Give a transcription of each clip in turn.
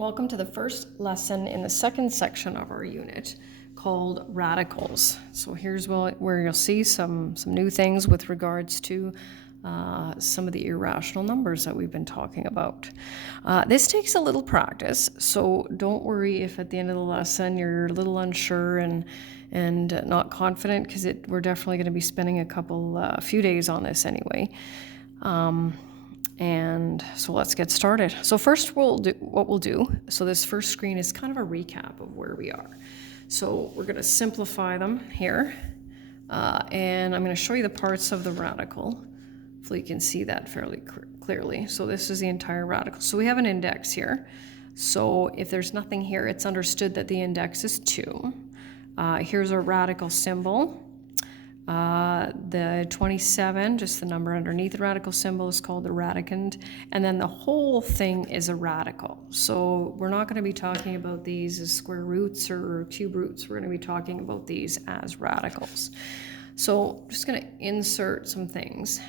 Welcome to the first lesson in the second section of our unit called radicals. So here's where you'll see some new things with regards to some of the irrational numbers that we've been talking about. This takes a little practice, so don't worry if at the end of the lesson you're a little unsure and not confident, because we're definitely going to be spending a few days on this anyway. And so let's get started. So first so this first screen is kind of a recap of where we are. So we're going to simplify them here. And I'm going to show you the parts of the radical. Hopefully you can see that fairly clearly. So this is the entire radical. So we have an index here. So if there's nothing here, it's understood that the index is 2. Here's our radical symbol. The 27, just the number underneath the radical symbol, is called the radicand, and then the whole thing is a radical. So we're not going to be talking about these as square roots or cube roots. We're going to be talking about these as radicals. So I'm just going to insert some things,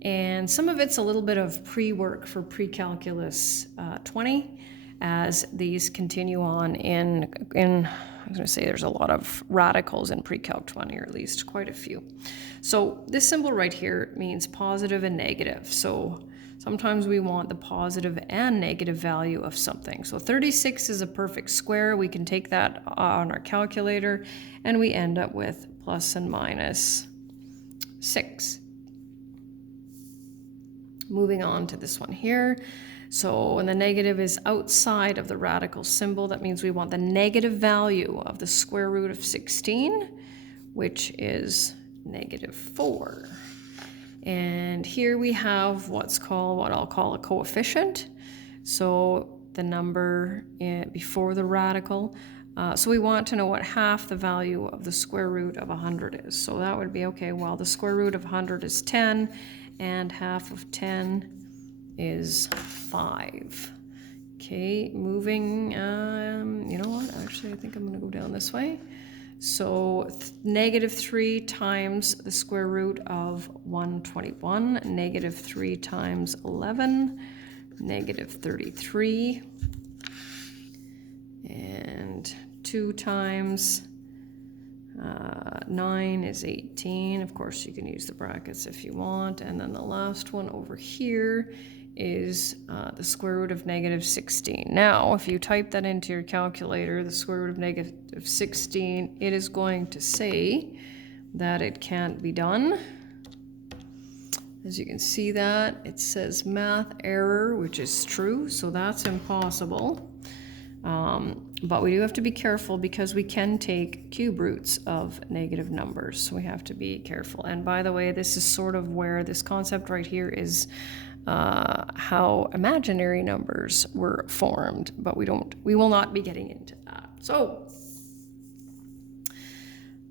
and some of it's a little bit of pre-work for pre-calculus 20, as these continue on in I was going to say there's a lot of radicals in pre-calc 20, or at least quite a few. So this symbol right here means positive and negative. So sometimes we want the positive and negative value of something. So 36 is a perfect square. We can take that on our calculator and we end up with plus and minus 6. Moving on to this one here. So when the negative is outside of the radical symbol, that means we want the negative value of the square root of 16, which is -4. And here we have what I'll call a coefficient. So the number before the radical. So we want to know what half the value of the square root of 100 is. So that would be, okay, well, the square root of 100 is 10, and half of 10 is 5. Okay, moving, you know what, actually I think I'm gonna go down this way. So -3 times the square root of 121, -3 times 11, -33, and 2 times 9 is 18. Of course, you can use the brackets if you want. And then the last one over here is the square root of -16. Now, if you type that into your calculator, the square root of -16, it is going to say that it can't be done. As you can see that, it says math error, which is true, so that's impossible. But we do have to be careful because we can take cube roots of negative numbers, so we have to be careful. And by the way, this is sort of where this concept right here is how imaginary numbers were formed, but we will not be getting into that. So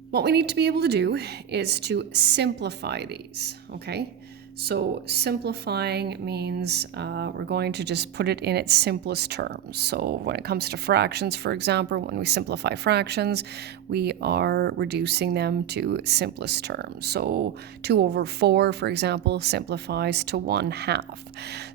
what we need to be able to do is to simplify these, okay? So simplifying means we're going to just put it in its simplest terms. So when it comes to fractions, for example, when we simplify fractions, we are reducing them to simplest terms. So 2/4, for example, simplifies to 1/2.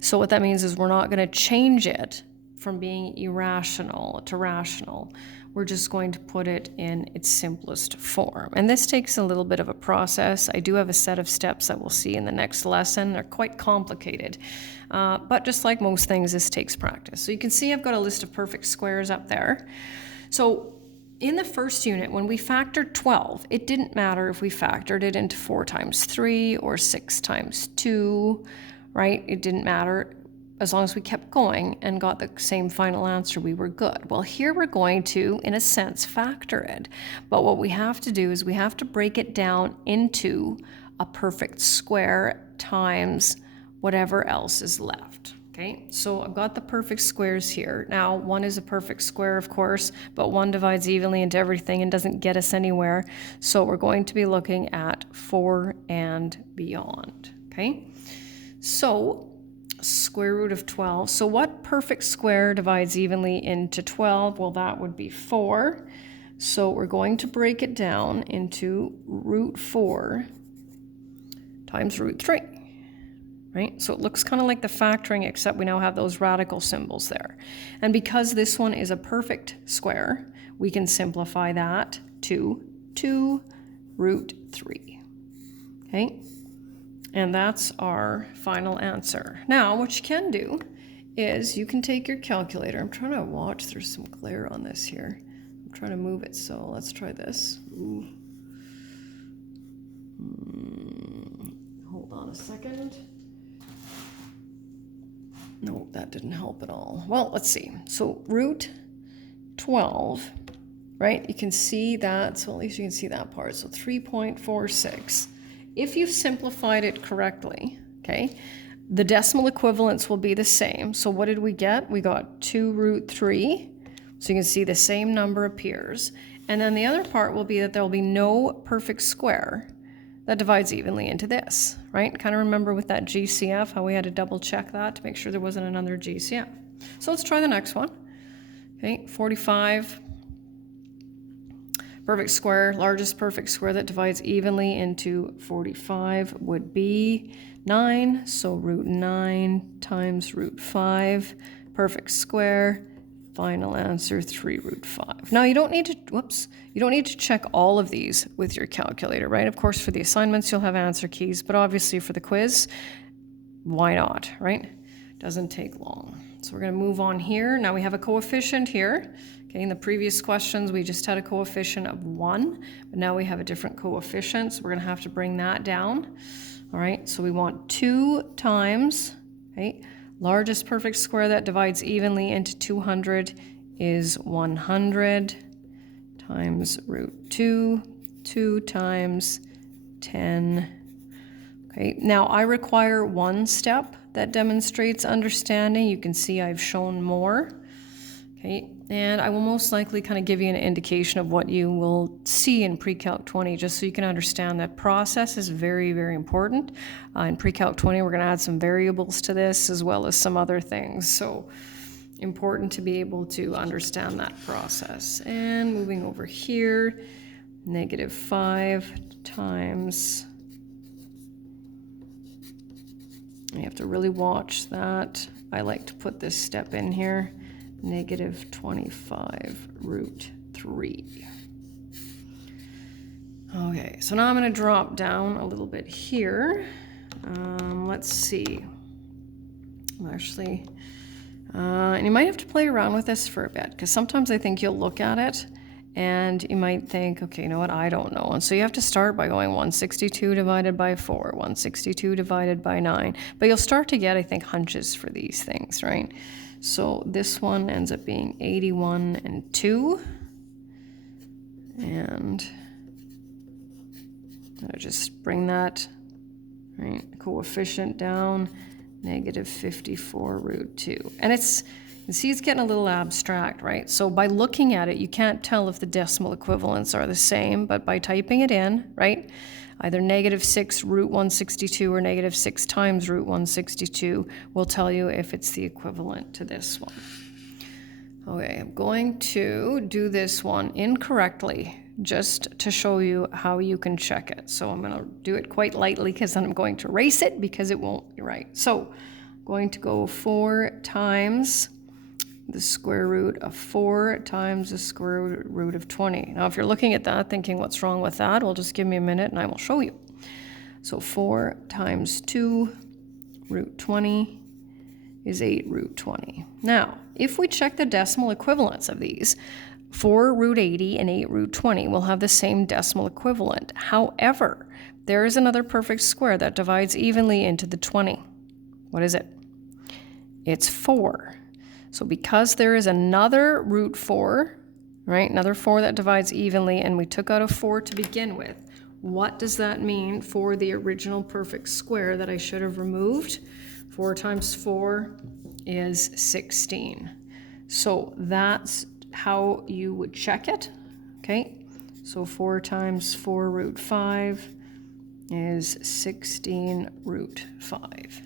So what that means is we're not going to change it from being irrational to rational. We're just going to put it in its simplest form. And this takes a little bit of a process. I do have a set of steps that we'll see in the next lesson. They're quite complicated. But just like most things, this takes practice. So you can see I've got a list of perfect squares up there. So in the first unit, when we factored 12, it didn't matter if we factored it into 4 times 3 or 6 times 2, right? It didn't matter. As long as we kept going and got the same final answer, we were good. Well, here we're going to, in a sense, factor it. But what we have to do is we have to break it down into a perfect square times whatever else is left. Okay, so I've got the perfect squares here. Now, 1 is a perfect square, of course, but 1 divides evenly into everything and doesn't get us anywhere. So we're going to be looking at 4 and beyond. Okay, so square root of 12. So what perfect square divides evenly into 12? Well, that would be 4. So we're going to break it down into root 4 times root 3. right? So it looks kind of like the factoring, except we now have those radical symbols there. And because this one is a perfect square, we can simplify that to 2 root 3, okay? And that's our final answer. Now, what you can do is you can take your calculator. I'm trying to watch, there's some glare on this here. I'm trying to move it, so let's try this. Ooh. Hold on a second. No, that didn't help at all. Well, let's see. So root 12, right? You can see that, so at least you can see that part. So 3.46. If you've simplified it correctly, okay, the decimal equivalents will be the same. So what did we get? We got 2 root 3. So you can see the same number appears. And then the other part will be that there will be no perfect square that divides evenly into this, right? Kind of remember with that GCF, how we had to double check that to make sure there wasn't another GCF. So let's try the next one. Okay, 45. Perfect square, largest perfect square that divides evenly into 45 would be 9. So root 9 times root 5. Perfect square. Final answer, 3 root 5. Now you don't need to, you don't need to check all of these with your calculator, right? Of course, for the assignments, you'll have answer keys, but obviously for the quiz, why not, right? Doesn't take long. So we're gonna move on here. Now we have a coefficient here. Okay, in the previous questions, we just had a coefficient of 1, but now we have a different coefficient, so we're gonna have to bring that down. All right, so we want 2 times, okay, largest perfect square that divides evenly into 200 is 100 times root 2, 2 times 10. Okay, now I require one step that demonstrates understanding. You can see I've shown more. Okay, and I will most likely kind of give you an indication of what you will see in Pre-Calc 20, just so you can understand that process is very, very important. In Pre-Calc 20, we're going to add some variables to this as well as some other things. So important to be able to understand that process. And moving over here, -5 times, you have to really watch that. I like to put this step in here. -25 root 3. Okay, so now I'm going to drop down a little bit here. Let's see. Actually, and you might have to play around with this for a bit, because sometimes I think you'll look at it and you might think, okay, you know what, I don't know. And so you have to start by going 162 divided by 4, 162 divided by 9. But you'll start to get, I think, hunches for these things, right? So this one ends up being 81 and 2. And I'll just bring that, right, coefficient down, -54 root 2. And it's, you can see it's getting a little abstract, right? So by looking at it, you can't tell if the decimal equivalents are the same, but by typing it in, right, either -6 root 162 or -6 times root 162 will tell you if it's the equivalent to this one. Okay, I'm going to do this one incorrectly just to show you how you can check it. So I'm going to do it quite lightly, because then I'm going to erase it because it won't be right. So I'm going to go 4 times the square root of 4 times the square root of 20. Now, if you're looking at that thinking, what's wrong with that? Well, just give me a minute and I will show you. So 4 times 2 root 20 is 8 root 20. Now, if we check the decimal equivalents of these, 4 root 80 and 8 root 20 will have the same decimal equivalent. However, there is another perfect square that divides evenly into the 20. What is it? It's 4. So because there is another root 4, right, another 4 that divides evenly, and we took out a 4 to begin with, what does that mean for the original perfect square that I should have removed? 4 times 4 is 16. So that's how you would check it, okay? So 4 times 4 root 5 is 16 root 5.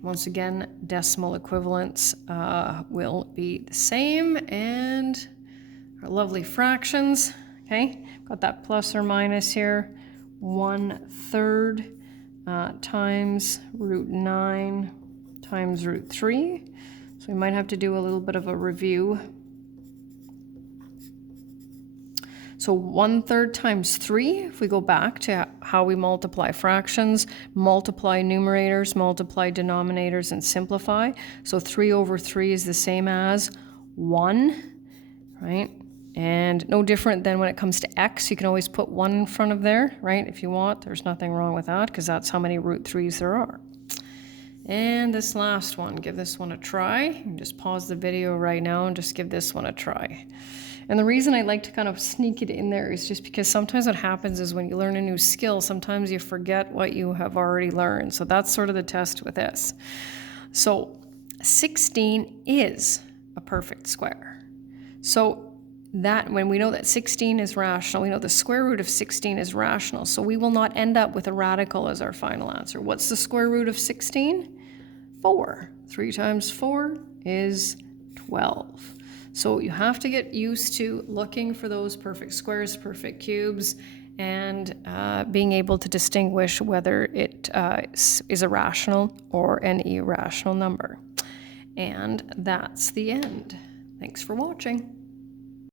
Once again, decimal equivalents will be the same, and our lovely fractions, okay? Got that plus or minus here, 1/3 times root 9 times root 3. So we might have to do a little bit of a review. So 1/3 times 3, if we go back to how we multiply fractions, multiply numerators, multiply denominators, and simplify. So 3/3 is the same as 1, right? And no different than when it comes to x, you can always put 1 in front of there, right? If you want, there's nothing wrong with that because that's how many root 3's there are. And this last one, give this one a try. You can just pause the video right now and just give this one a try. And the reason I like to kind of sneak it in there is just because sometimes what happens is when you learn a new skill, sometimes you forget what you have already learned. So that's sort of the test with this. So 16 is a perfect square. So that when we know that 16 is rational, we know the square root of 16 is rational. So we will not end up with a radical as our final answer. What's the square root of 16? 4. 3 times 4 is 12. So you have to get used to looking for those perfect squares, perfect cubes, and being able to distinguish whether it is a rational or an irrational number. And that's the end. Thanks for watching.